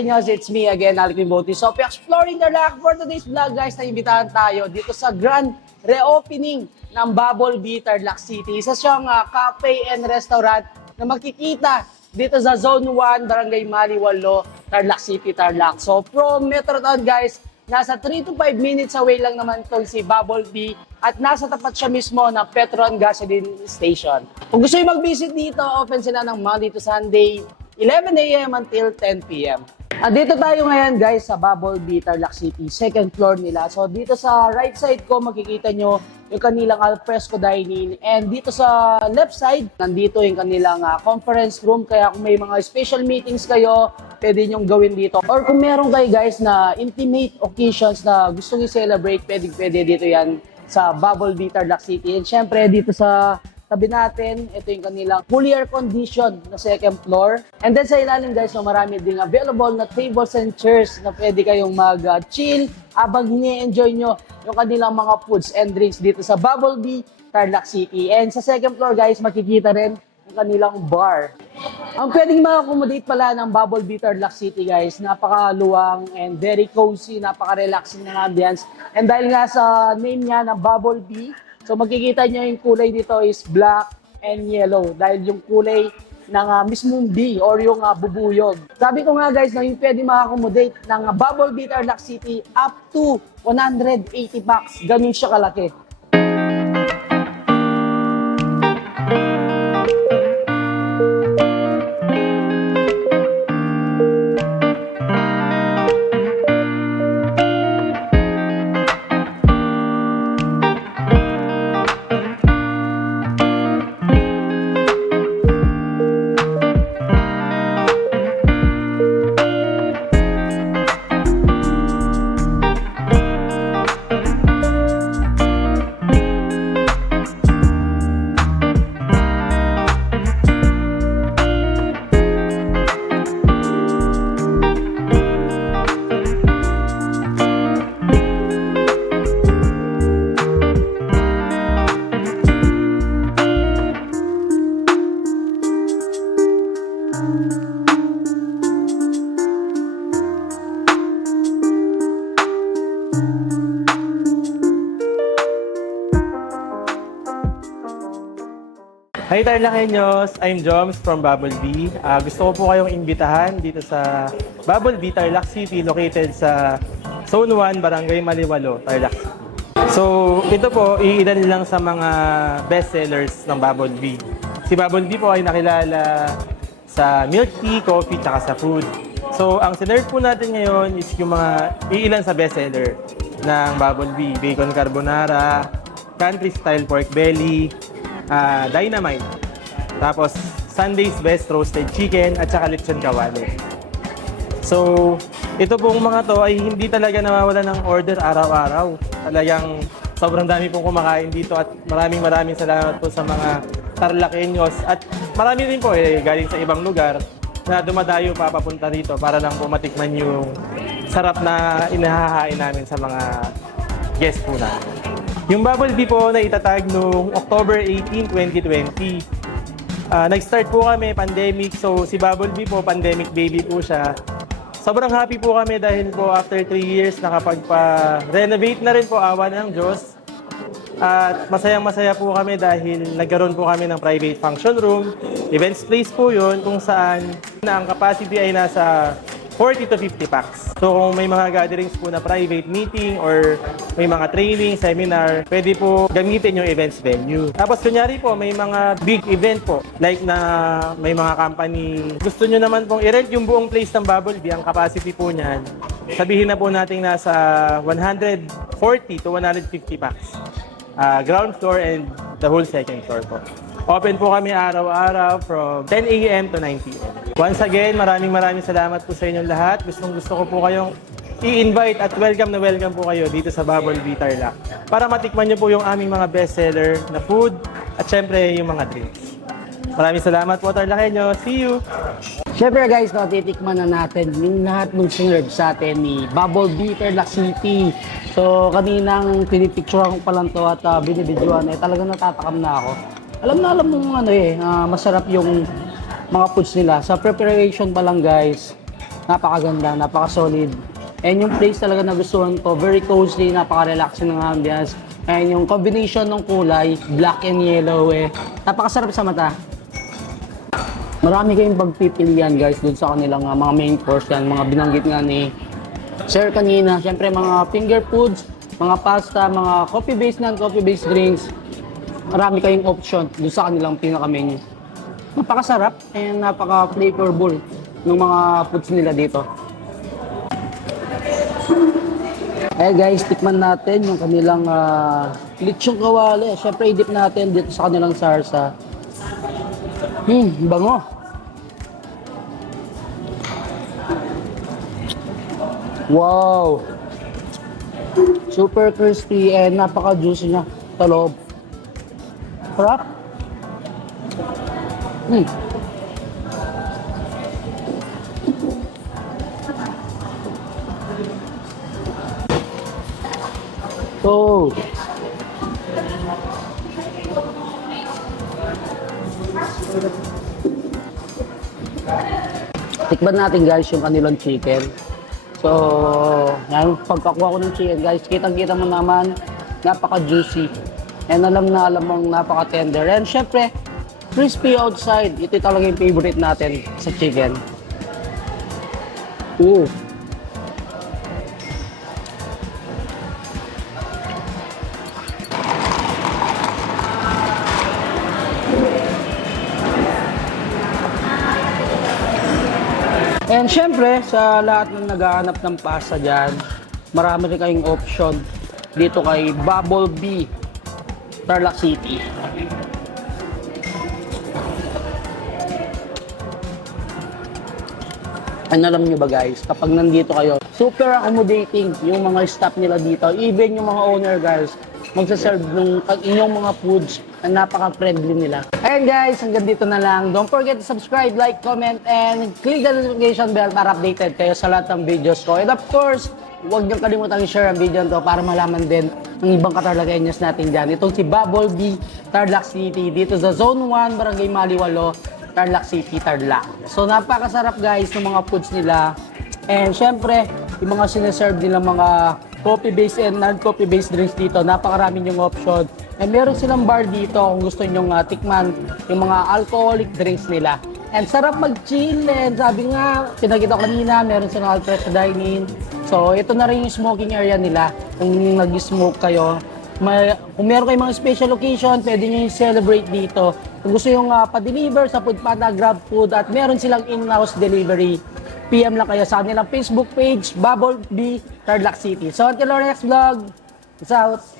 Tarlakeños, it's me again, Alvin Boti. So, exploring the rock for today's vlog, guys, naimbitahan tayo dito sa grand reopening ng Bubble Bee, Tarlac City. Isa siyang cafe and restaurant na makikita dito sa Zone 1, Barangay Maliwalo, Tarlac City, Tarlac. So, from Metro Town, guys, nasa 3 to 5 minutes away lang naman itong si Bubble Bee at nasa tapat siya mismo ng Petron Gasoline Station. Kung gusto nyo mag-visit dito, open sila ng Monday to Sunday, 11 a.m. until 10 p.m. Dito tayo ngayon, guys, sa Bubble Bee, Tarlac City, second floor nila. So dito sa right side ko, makikita nyo yung kanilang alfresco dining. And dito sa left side, nandito yung kanilang conference room. Kaya kung may mga special meetings kayo, pwede nyong gawin dito. Or kung meron kayo, guys, na intimate occasions na gusto nyo celebrate, pwede dito yan sa Bubble Bee, Tarlac City. And syempre, dito sa tabi natin, ito yung kanilang fully air conditioned na second floor. And then sa ilalim, guys, so marami din available na tables and chairs na pwede kayong mag-chill habang ini-enjoy nyo yung kanilang mga foods and drinks dito sa Bubble Bee, Tarlac City. And sa second floor, guys, makikita rin yung kanilang bar. Ang pwedeng ma-accommodate pala ng Bubble Bee, Tarlac City, guys, napakaluwang and very cozy, napaka-relaxing ng ambience. And dahil nga sa name niya ng Bubble Bee, so makikita nyo yung kulay dito is black and yellow dahil yung kulay ng mismong bee or yung bubuyog. Sabi ko nga, guys, na yung pwede maka-accommodate ng Bubble Bee, Tarlac City up to 180 packs. Ganun siya kalaki. Hi Tarlakeños! I'm Joms from Bubble Bee. Gusto ko po kayong imbitahan dito sa Bubble Bee, Tarlac City, located sa Zone 1, Barangay Maliwalo, Tarlac City. So, ito po, iilan lang sa mga best sellers ng Bubble Bee. Si Bubble Bee po ay nakilala sa milk tea, coffee, tsaka sa food. So, ang sinerve po natin ngayon is yung mga iilan sa best seller ng Bubble Bee. Bacon carbonara, country style pork belly, dynamite. Tapos, Sunday's best roasted chicken at saka lechon kawali. So, ito pong mga to ay hindi talaga nawawala ng order araw-araw. Talagang sobrang dami pong kumakain dito at maraming salamat po sa mga Tarlakeños. At marami rin po galing sa ibang lugar na dumadayo papunta dito para lang po matikman yung sarap na inahahain namin sa mga guests po namin. Yung Bubble Bee po na itatag noong October 18, 2020. Nag-start po kami, pandemic. So si Bubble Bee po, pandemic baby po siya. Sobrang happy po kami dahil po after 3 years nakapagpa-renovate na rin po, awa ng Diyos. At masayang-masaya po kami dahil nagkaroon po kami ng private function room. Events place po yun kung saan na ang capacity ay nasa 40 to 50 packs. So kung may mga gatherings po na private meeting or may mga training, seminar, pwede po gamitin yung events venue. Tapos kunyari po, may mga big event po, like na may mga company, gusto nyo naman pong i-rent yung buong place ng Bubble Bee, ang capacity po niyan, sabihin na po natin nasa 140 to 150 packs. Ground floor and the whole second floor po. Open po kami araw-araw from 10 a.m. to 9 p.m. Once again, maraming salamat po sa inyong lahat. Gusto ko po kayong i-invite at welcome po kayo dito sa Bubble Bee, Tarlac para matikman nyo po yung aming mga bestseller na food at syempre yung mga drinks. Maraming salamat po, Tarlakeño. See you! Syempre, guys, titikman na natin yung lahat ng sinerve sa atin ni Bubble Bee, Tarlac City. So, kaninang pinipicturean ko pa lang to at binibidyoan, talagang natatakam na ako. Alam mong masarap yung mga foods nila. Sa preparation pa lang, guys, Napakaganda, napaka-solid. And yung place talaga nagustuhan ko, very cozy, napaka-relaxing ng ambience. And yung combination ng kulay, black and yellow napakasarap sa mata. Marami kayong pagpipilian guys dun sa kanilang mga main course yan, mga binanggit nga ni Sir kanina. Siyempre mga finger foods, mga pasta, mga coffee-based, non-coffee-based drinks. Marami kayong option dun sa kanilang pinaka-menu. Napakasarap and napaka-flavorful ng mga foods nila dito. Eh guys, tikman natin yung kanilang lechong kawali. Siyempre, i-dip natin dito sa kanilang sarsa. Bango. Wow! Super crispy and napaka-juicy niya sa loob. Sarap. So, tikman natin guys yung kanilang chicken. So, yan, pagkakuha ko ng chicken guys, kitang-kita mo naman, napaka-juicy. And alam mong napaka-tender. And syempre, crispy outside. Ito talaga yung favorite natin sa chicken. Ooh. And syempre, sa lahat ng naghahanap ng pasta dyan, marami rin kayong option dito kay Bubble Bee, Tarlac City. And alam nyo ba guys, kapag nandito kayo, super accommodating yung mga staff nila dito. Even yung mga owner guys, magsaserve ng inyong mga foods na napaka-friendly nila. Ayan guys, hanggang dito na lang. Don't forget to subscribe, like, comment, and click the notification bell para updated kayo sa lahat ng videos ko. And of course, huwag niyong kalimutan i-share ang video nito para malaman din ng ibang Katarlagueños natin dyan. Itong si Bubble Bee, Tarlac City, dito sa Zone 1, Barangay Maliwalo, Tarlac City, Tarlac. So napakasarap guys ng mga foods nila. And syempre, yung mga sineserve nila mga coffee-based and non-coffee-based drinks dito, napakarami yung option. And meron silang bar dito kung gusto nyong tikman yung mga alcoholic drinks nila. And sarap mag-chill. And sabi nga, pinakita ko kanina, meron silang Alfresh dining. So ito na rin yung smoking area nila. Kung nag-smoke kayo, kung meron kayong mga special occasion, pwede nyo yung celebrate dito. Kung gusto yung pa-deliver sa Foodpanda, Grab Food, at meron silang in-house delivery, PM lang kayo sa kanilang Facebook page, Bubble Bee, Tarlac City. So until our next vlog, peace out!